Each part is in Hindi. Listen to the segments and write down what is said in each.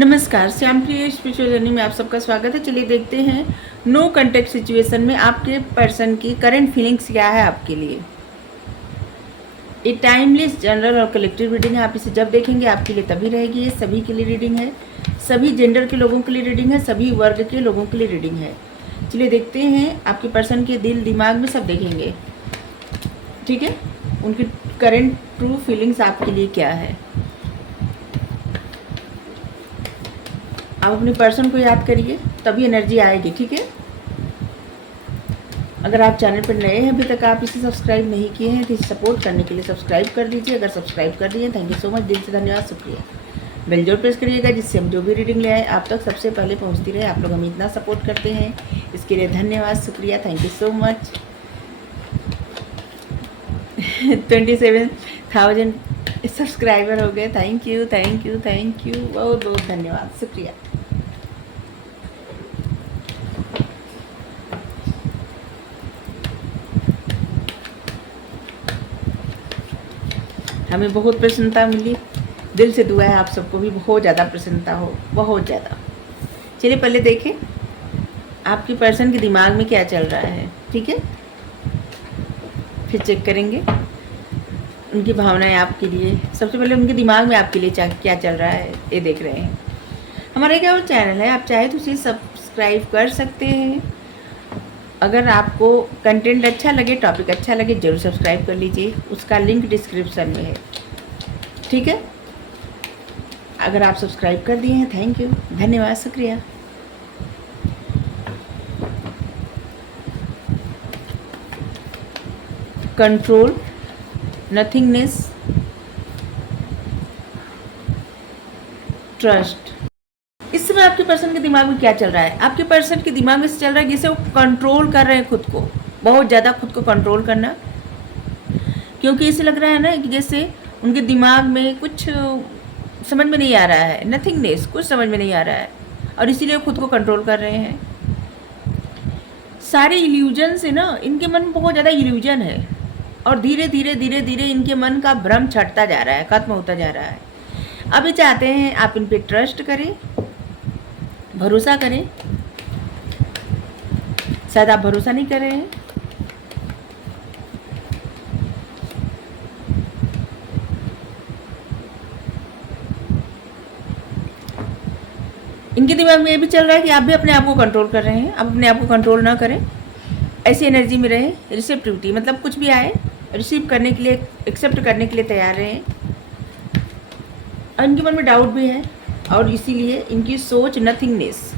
नमस्कार, श्याम प्रिय स्पिरिचुअल जर्नी में आप सबका स्वागत है। चलिए देखते हैं नो कॉन्टेक्ट सिचुएशन में आपके पर्सन की करंट फीलिंग्स क्या है आपके लिए। ये टाइमलेस जनरल और कलेक्टिव रीडिंग है। आप इसे जब देखेंगे आपके लिए तभी रहेगी। ये सभी के लिए रीडिंग है, सभी जेंडर के लोगों के लिए रीडिंग है, सभी वर्ग के लोगों के लिए रीडिंग है। चलिए देखते हैं आपके पर्सन के दिल दिमाग में सब देखेंगे, ठीक है। उनकी करंट ट्रू फीलिंग्स आपके लिए क्या है। आप अपने पर्सन को याद करिए, तभी एनर्जी आएगी, ठीक है। अगर आप चैनल पर नए हैं, अभी तक आप इसे सब्सक्राइब नहीं किए हैं तो इसे सपोर्ट करने के लिए सब्सक्राइब कर दीजिए। अगर सब्सक्राइब कर दिए, थैंक यू सो मच, दिल से धन्यवाद, शुक्रिया। बेल जरूर प्रेस करिएगा जिससे हम जो भी रीडिंग ले आए आप तक सबसे पहले पहुंचती रहे। आप लोग हमें इतना सपोर्ट करते हैं, इसके लिए धन्यवाद, शुक्रिया, thank you so much. 27,000 subscriber हो गए, thank you thank you thank you, बहुत बहुत धन्यवाद, शुक्रिया। हमें बहुत प्रसन्नता मिली, दिल से दुआ है आप सबको भी बहुत ज़्यादा प्रसन्नता हो, बहुत ज़्यादा। चलिए पहले देखें आपके पर्सन के दिमाग में क्या चल रहा है, ठीक है। फिर चेक करेंगे उनकी भावनाएं आपके लिए। सबसे पहले उनके दिमाग में आपके लिए क्या चल रहा है ये देख रहे हैं। हमारा एक और चैनल है, आप चाहे तो उसे सब्सक्राइब कर सकते हैं। अगर आपको कंटेंट अच्छा लगे, टॉपिक अच्छा लगे, ज़रूर सब्सक्राइब कर लीजिए, उसका लिंक डिस्क्रिप्शन में है, ठीक है। अगर आप सब्सक्राइब कर दिए हैं, थैंक यू, धन्यवाद, शुक्रिया। Control, nothingness, trust. इस समय आपके पर्सन के दिमाग में क्या चल रहा है। आपके पर्सन के दिमाग में से चल रहा है जैसे वो कंट्रोल कर रहे हैं खुद को, बहुत ज़्यादा खुद को कंट्रोल करना। क्योंकि इसे लग रहा है ना कि जैसे उनके दिमाग में कुछ समझ में नहीं आ रहा है, नथिंगनेस, कुछ समझ में नहीं आ रहा है, और इसीलिए खुद को कंट्रोल कर रहे हैं। सारे इल्यूजन से ना इनके मन में बहुत ज़्यादा इल्यूजन है, और धीरे धीरे धीरे धीरे इनके मन का भ्रम छटता जा रहा है, खत्म होता जा रहा है। अब ये चाहते हैं आप इन पे ट्रस्ट करें, भरोसा करें। शायद आप भरोसा नहीं कर रहे हैं। इनके दिमाग में ये भी चल रहा है कि आप भी अपने आप को कंट्रोल कर रहे हैं। आप अपने आप को कंट्रोल ना करें, ऐसी एनर्जी में रहें। रिसेप्टिविटी मतलब कुछ भी आए रिसीव करने के लिए, एक्सेप्ट करने के लिए तैयार रहें। और इनके मन में डाउट भी है, और इसीलिए इनकी सोच नथिंगनेस।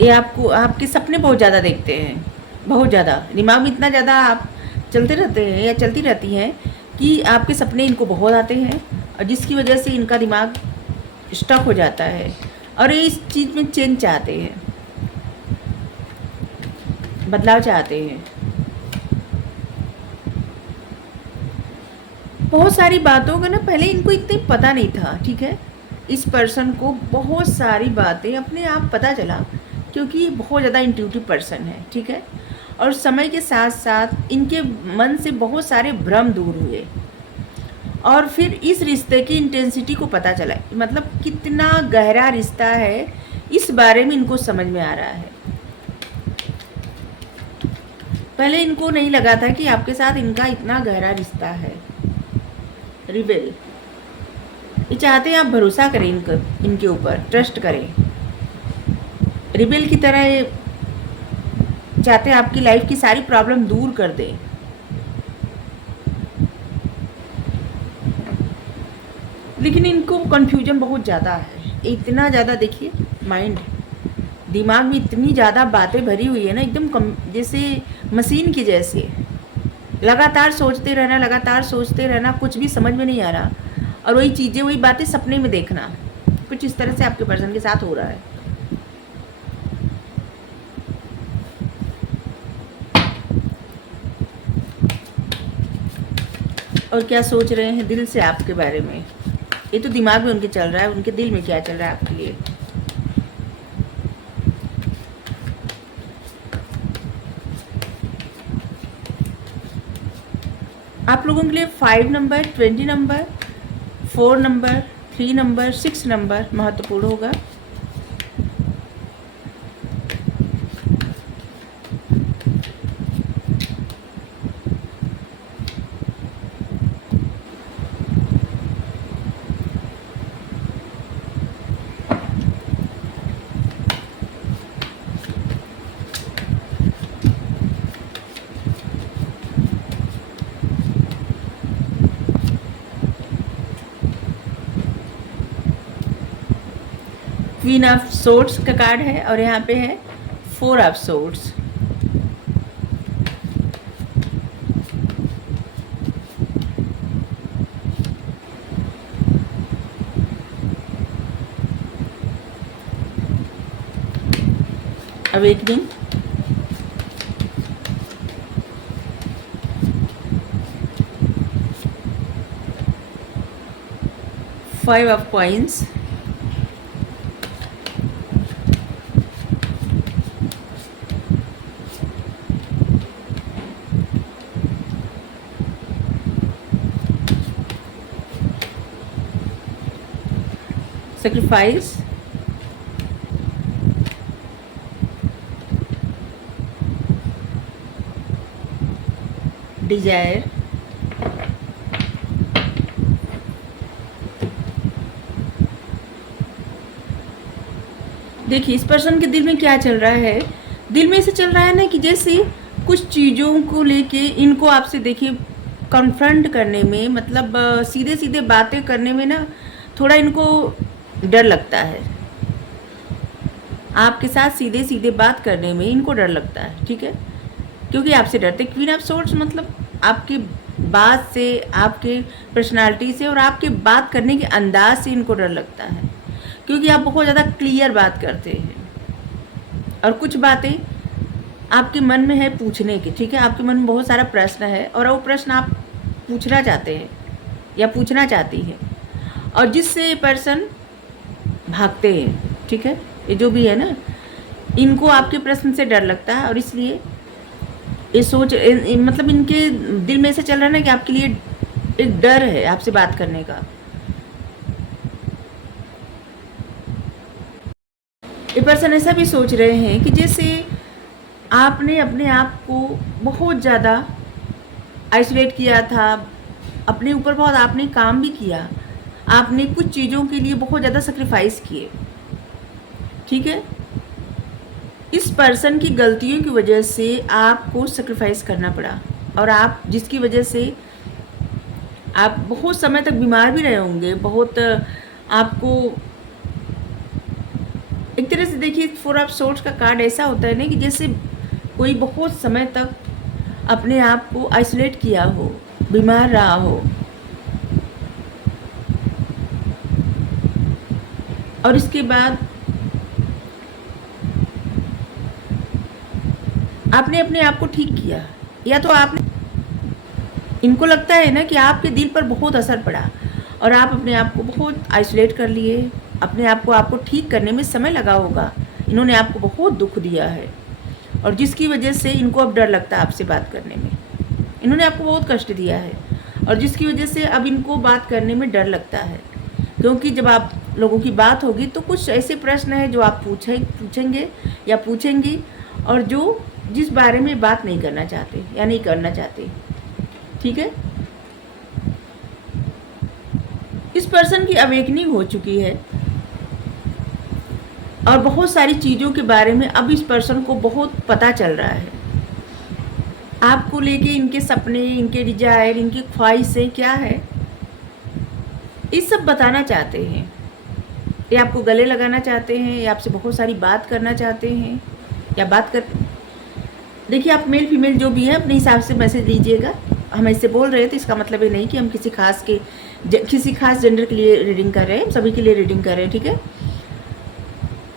ये आपको आपके सपने बहुत ज़्यादा देखते हैं, बहुत ज़्यादा। दिमाग में इतना ज़्यादा आप चलते रहते हैं या चलती रहती हैं कि आपके सपने इनको बहुत आते हैं, और जिसकी वजह से इनका दिमाग स्टक हो जाता है, और ये इस चीज़ में चेंज चाहते हैं, बदलाव चाहते हैं। बहुत सारी बातों का ना पहले इनको इतनी पता नहीं था, ठीक है। इस पर्सन को बहुत सारी बातें अपने आप पता चला, क्योंकि ये बहुत ज़्यादा इंट्यूटिव पर्सन है, ठीक है। और समय के साथ साथ इनके मन से बहुत सारे भ्रम दूर हुए, और फिर इस रिश्ते की इंटेंसिटी को पता चला, मतलब कितना गहरा रिश्ता है, इस बारे में इनको समझ में आ रहा है। पहले इनको नहीं लगा था कि आपके साथ इनका इतना गहरा रिश्ता है। रिबेल, ये चाहते हैं आप भरोसा करें इनके ऊपर, ट्रस्ट करें। रिबेल की तरह ये चाहते हैं आपकी लाइफ की सारी प्रॉब्लम दूर कर दें। लेकिन इनको कन्फ्यूजन बहुत ज़्यादा है, इतना ज़्यादा, देखिए माइंड, दिमाग में इतनी ज़्यादा बातें भरी हुई है ना, एकदम जैसे मशीन की जैसे, लगातार सोचते रहना, लगातार सोचते रहना, कुछ भी समझ में नहीं आ रहा, और वही चीज़ें, वही बातें सपने में देखना। कुछ इस तरह से आपके पर्सन के साथ हो रहा है। और क्या सोच रहे हैं दिल से आपके बारे में, ये तो दिमाग में उनके चल रहा है, उनके दिल में क्या चल रहा है आपके लिए। आप लोगों के लिए 5 number, 20 number, 4 number, 3 number, 6 number महत्वपूर्ण होगा। क्वीन ऑफ सोर्ड्स का कार्ड है और यहाँ पे है 4 of swords. Awakening, 5 of coins, sacrifice, desire, देखिए इस पर्सन के दिल में क्या चल रहा है। दिल में ऐसे चल रहा है ना कि जैसे कुछ चीज़ों को लेके इनको आपसे देखिए कन्फ्रंट करने में, मतलब सीधे सीधे बातें करने में ना थोड़ा इनको डर लगता है। आपके साथ सीधे सीधे बात करने में इनको डर लगता है, ठीक है, क्योंकि आपसे डरते। क्वीन ऑफ सोर्ड्स मतलब आपकी बात से, आपके पर्सनालिटी से और आपके बात करने के अंदाज से इनको डर लगता है, क्योंकि आप बहुत ज़्यादा क्लियर बात करते हैं और कुछ बातें आपके मन में है पूछने की, ठीक है, आपके मन में बहुत सारा प्रश्न है और वो प्रश्न आप पूछना चाहते हैं या पूछना चाहती हैं, और जिससे पर्सन भागते हैं, ठीक है, ये जो भी है ना, इनको आपके प्रश्न से डर लगता है और इसलिए ये सोच मतलब इनके दिल में ऐसा चल रहा है ना कि आपके लिए एक डर है आपसे बात करने का। ये पर्सन ऐसा भी सोच रहे हैं कि जैसे आपने अपने आप को बहुत ज़्यादा आइसोलेट किया था, अपने ऊपर बहुत आपने काम भी किया, आपने कुछ चीज़ों के लिए बहुत ज़्यादा सेक्रीफाइस किए, ठीक है। इस पर्सन की गलतियों की वजह से आपको सेक्रीफाइस करना पड़ा और आप जिसकी वजह से आप बहुत समय तक बीमार भी रहे होंगे, बहुत आपको एक तरह से देखिए 4 ऑफ सोर्ड्स का कार्ड ऐसा होता है ना कि जैसे कोई बहुत समय तक अपने आप को आइसोलेट किया हो, बीमार रहा हो, और इसके बाद आपने अपने आप को ठीक किया, या तो आपने, इनको लगता है ना कि आपके दिल पर बहुत असर पड़ा और आप अपने आप को बहुत आइसोलेट कर लिए, अपने आप को आपको ठीक करने में समय लगा होगा, इन्होंने आपको बहुत दुख दिया है और जिसकी वजह से इनको अब डर लगता है आपसे बात करने में, इन्होंने आपको बहुत कष्ट दिया है और जिसकी वजह से अब इनको बात करने में डर लगता है, क्योंकि जब आप लोगों की बात होगी तो कुछ ऐसे प्रश्न हैं जो आप पूछेंगे या पूछेंगी और जो जिस बारे में बात नहीं करना चाहते या नहीं करना चाहते, ठीक है। इस पर्सन की अवेकनिंग हो चुकी है और बहुत सारी चीज़ों के बारे में अब इस पर्सन को बहुत पता चल रहा है। आपको लेके इनके सपने, इनके डिजायर, इनकी ख्वाहिशें क्या है, ये सब बताना चाहते हैं। ये आपको गले लगाना चाहते हैं, या आपसे बहुत सारी बात करना चाहते हैं, या बात कर, देखिए आप मेल फीमेल जो भी है अपने हिसाब से मैसेज दीजिएगा। हम ऐसे बोल रहे थे इसका मतलब ये नहीं कि हम किसी खास जेंडर के लिए रीडिंग कर रहे हैं, हम सभी के लिए रीडिंग कर रहे हैं, ठीक है।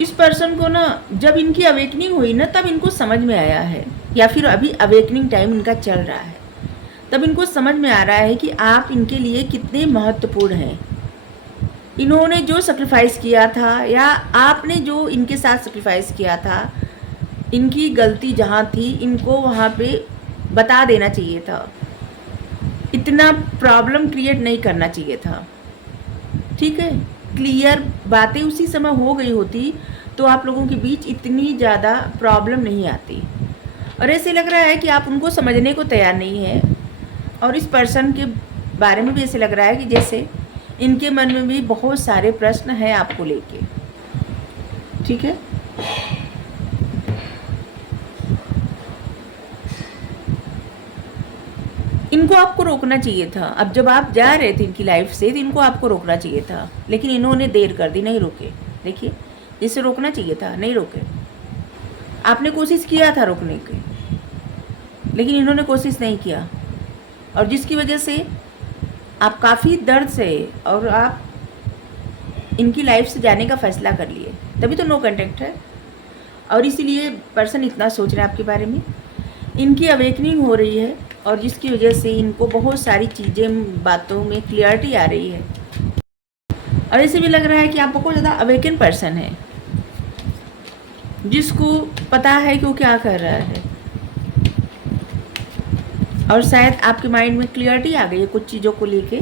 इस पर्सन को ना जब इनकी अवेकनिंग हुई ना तब इनको समझ में आया है, या फिर अभी अवेकनिंग टाइम इनका चल रहा है, तब इनको समझ में आ रहा है कि आप इनके लिए कितने महत्वपूर्ण हैं। इन्होंने जो सेक्रीफाइस किया था या आपने जो इनके साथ सेक्रीफाइस किया था, इनकी गलती जहाँ थी इनको वहाँ पे बता देना चाहिए था, इतना प्रॉब्लम क्रिएट नहीं करना चाहिए था। ठीक है, क्लियर बातें उसी समय हो गई होती तो आप लोगों के बीच इतनी ज़्यादा प्रॉब्लम नहीं आती। और ऐसे लग रहा है कि आप उनको समझने को तैयार नहीं है, और इस पर्सन के बारे में भी ऐसे लग रहा है कि जैसे इनके मन में भी बहुत सारे प्रश्न हैं आपको लेके। ठीक है, इनको आपको रोकना चाहिए था। अब जब आप जा रहे थे इनकी लाइफ से तो इनको आपको रोकना चाहिए था, लेकिन इन्होंने देर कर दी, नहीं रोके। देखिए, जिसे रोकना चाहिए था नहीं रोके। आपने कोशिश किया था रोकने की, लेकिन इन्होंने कोशिश नहीं किया, और जिसकी वजह से आप काफ़ी दर्द से और आप इनकी लाइफ से जाने का फ़ैसला कर लिए, तभी तो नो कांटेक्ट है। और इसीलिए पर्सन इतना सोच रहा है आपके बारे में। इनकी अवेकनिंग हो रही है, और जिसकी वजह से इनको बहुत सारी चीज़ें, बातों में क्लियरिटी आ रही है। और ऐसे भी लग रहा है कि आप बहुत ज़्यादा अवेकन पर्सन है, जिसको पता है कि वो क्या कर रहा है, और शायद आपके माइंड में क्लियरिटी आ गई है कुछ चीज़ों को लेके।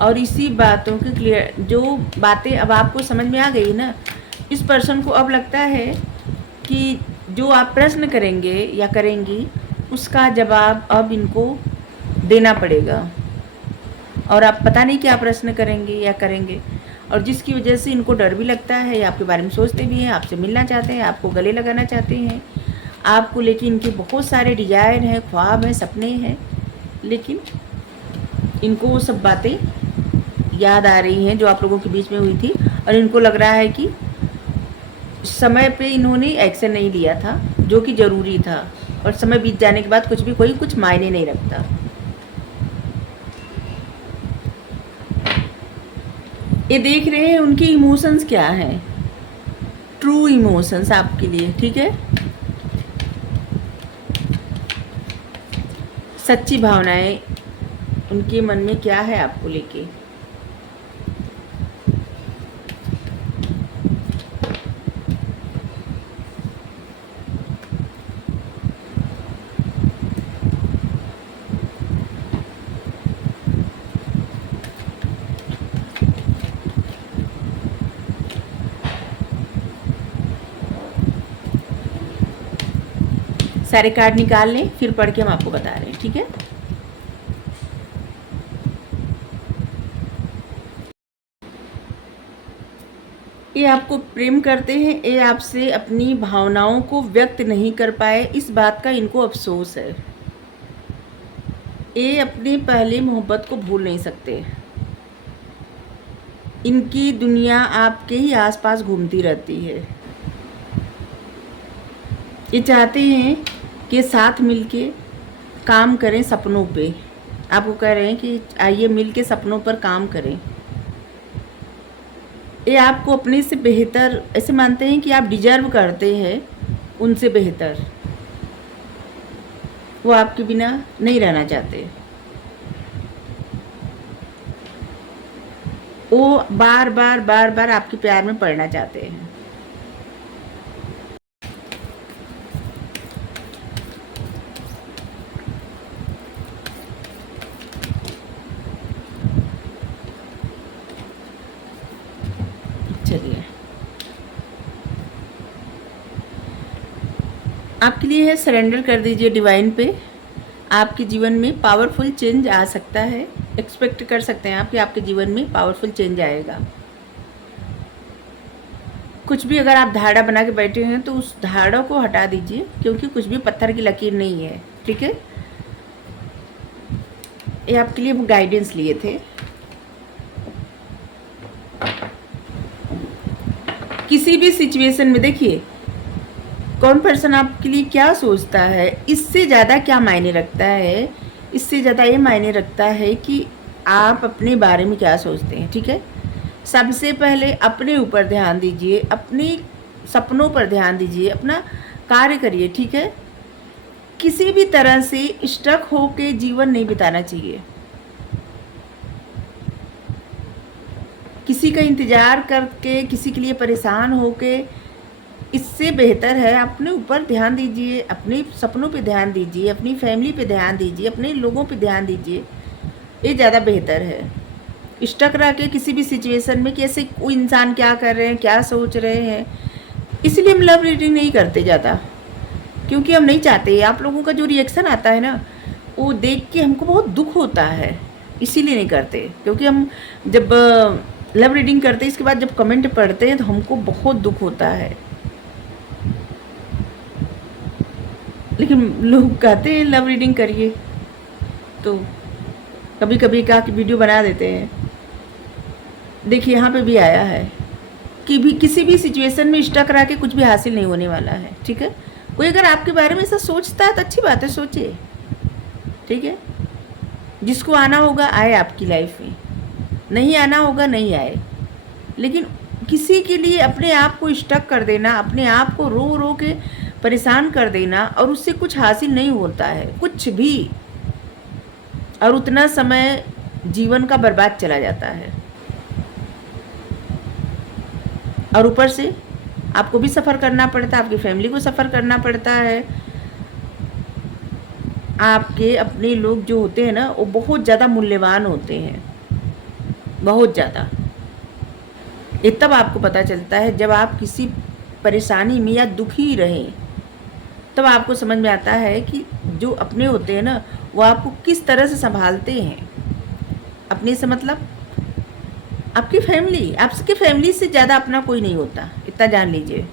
और इसी बातों की क्लियर जो बातें अब आपको समझ में आ गई ना, इस पर्सन को अब लगता है कि जो आप प्रश्न करेंगे या करेंगी उसका जवाब अब इनको देना पड़ेगा। और आप पता नहीं क्या प्रश्न करेंगे या करेंगे, और जिसकी वजह से इनको डर भी लगता है, आपके बारे में सोचते भी हैं, आपसे मिलना चाहते हैं, आपको गले लगाना चाहते हैं, आपको लेकिन इनके बहुत सारे डिज़ायर हैं, ख्वाब हैं, सपने हैं, लेकिन इनको वो सब बातें याद आ रही हैं जो आप लोगों के बीच में हुई थी। और इनको लग रहा है कि समय पे इन्होंने एक्शन नहीं लिया था जो कि ज़रूरी था, और समय बीत जाने के बाद कोई कुछ मायने नहीं रखता। ये देख रहे हैं उनके इमोशंस क्या हैं, ट्रू इमोशंस आपके लिए। ठीक है, सच्ची भावनाएं उनके मन में क्या है आपको लेके। सारे कार्ड निकाल लें, फिर पढ़ के हम आपको बता रहे हैं। ठीक है, ये आपको प्रेम करते हैं, ये आपसे अपनी भावनाओं को व्यक्त नहीं कर पाए, इस बात का इनको अफसोस है। ये अपनी पहली मोहब्बत को भूल नहीं सकते। इनकी दुनिया आपके ही आसपास घूमती रहती है। ये चाहते हैं कि साथ मिलके काम करें सपनों पे। आपको कह रहे हैं कि आइए मिलके सपनों पर काम करें। ये आपको अपने से बेहतर ऐसे मानते हैं कि आप डिजर्व करते हैं उनसे बेहतर। वो आपके बिना नहीं रहना चाहते। वो बार बार आपके प्यार में पड़ना चाहते हैं। चलिए, आपके लिए है सरेंडर कर दीजिए डिवाइन पे। आपके जीवन में पावरफुल चेंज आ सकता है। एक्सपेक्ट कर सकते हैं आप कि आपके जीवन में पावरफुल चेंज आएगा। कुछ भी अगर आप धाड़ा बना के बैठे हैं तो उस धाड़ा को हटा दीजिए, क्योंकि कुछ भी पत्थर की लकीर नहीं है। ठीक है, ये आपके लिए वो गाइडेंस लिए थे। किसी भी सिचुएशन में देखिए कौन पर्सन आपके लिए क्या सोचता है, इससे ज़्यादा क्या मायने रखता है। इससे ज़्यादा ये मायने रखता है कि आप अपने बारे में क्या सोचते हैं। ठीक है, सबसे पहले अपने ऊपर ध्यान दीजिए, अपने सपनों पर ध्यान दीजिए, अपना कार्य करिए। ठीक है, किसी भी तरह से स्टक होके जीवन नहीं बिताना चाहिए। किसी का इंतज़ार करके, किसी के लिए परेशान होके, इससे बेहतर है अपने ऊपर ध्यान दीजिए, अपने सपनों पे ध्यान दीजिए, अपनी फैमिली पे ध्यान दीजिए, अपने लोगों पे ध्यान दीजिए। ये ज़्यादा बेहतर है। स्टक रह के किसी भी सिचुएशन में कि ऐसे कोई इंसान क्या कर रहे हैं, क्या सोच रहे हैं, इसलिए हम लव रीडिंग नहीं करते ज़्यादा, क्योंकि हम नहीं चाहते। आप लोगों का जो रिएक्शन आता है ना, वो देख के हमको बहुत दुख होता है, इसीलिए नहीं करते। क्योंकि हम जब लव रीडिंग करते हैं, इसके बाद जब कमेंट पढ़ते हैं तो हमको बहुत दुख होता है। लेकिन लोग कहते हैं लव रीडिंग करिए, तो कभी कभी का कि वीडियो बना देते हैं। देखिए यहाँ पे भी आया है कि भी किसी भी सिचुएशन में स्टक रह के कुछ भी हासिल नहीं होने वाला है, ठीक है। कोई अगर आपके बारे में ऐसा सोचता है तो अच्छी बात है, सोचिए, ठीक है। जिसको आना होगा आए आपकी लाइफ में, नहीं आना होगा नहीं आए। लेकिन किसी के लिए अपने आप को स्टक कर देना, अपने आप को रो रो के परेशान कर देना, और उससे कुछ हासिल नहीं होता है, कुछ भी, और उतना समय जीवन का बर्बाद चला जाता है। और ऊपर से आपको भी सफ़र करना पड़ता है, आपकी फैमिली को सफ़र करना पड़ता है। आपके अपने लोग जो होते हैं ना, वो बहुत ज़्यादा मूल्यवान होते हैं, बहुत ज़्यादा। ये तब आपको पता चलता है जब आप किसी परेशानी में या दुखी रहें, तब आपको समझ में आता है कि जो अपने होते हैं ना, वो आपको किस तरह से संभालते हैं। अपने से मतलब आपकी फैमिली, आपकी फैमिली से ज़्यादा अपना कोई नहीं होता, इतना जान लीजिए।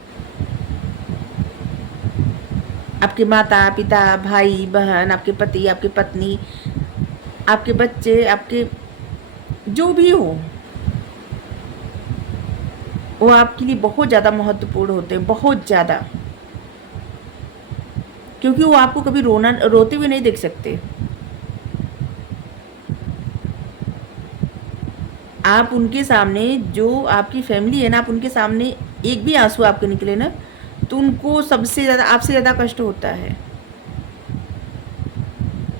आपके माता पिता, भाई बहन, आपके पति, आपकी पत्नी, आपके बच्चे, आपके जो भी हो, वो आपके लिए बहुत ज़्यादा महत्वपूर्ण होते हैं, बहुत ज़्यादा। क्योंकि वो आपको कभी रोते हुए नहीं देख सकते। आप उनके सामने, जो आपकी फैमिली है ना, आप उनके सामने एक भी आंसू आपके निकले ना, तो उनको सबसे ज़्यादा, आपसे ज़्यादा कष्ट होता है।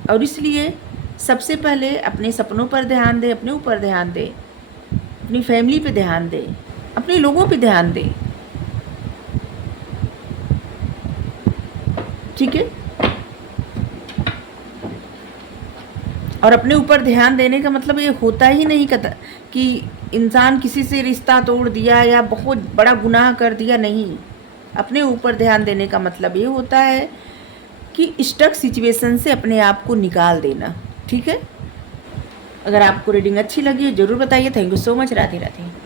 और इसलिए सबसे पहले अपने सपनों पर ध्यान दें, अपने ऊपर ध्यान दें, अपनी फैमिली पे ध्यान दें, अपने लोगों पे ध्यान दें, ठीक है। और अपने ऊपर ध्यान देने का मतलब ये होता ही नहीं कि इंसान किसी से रिश्ता तोड़ दिया या बहुत बड़ा गुनाह कर दिया, नहीं। अपने ऊपर ध्यान देने का मतलब ये होता है कि स्टक सिचुएशन से अपने आप को निकाल देना, ठीक है। अगर आपको रीडिंग अच्छी लगी ज़रूर बताइए। Thank you so much. Radhe Radhe.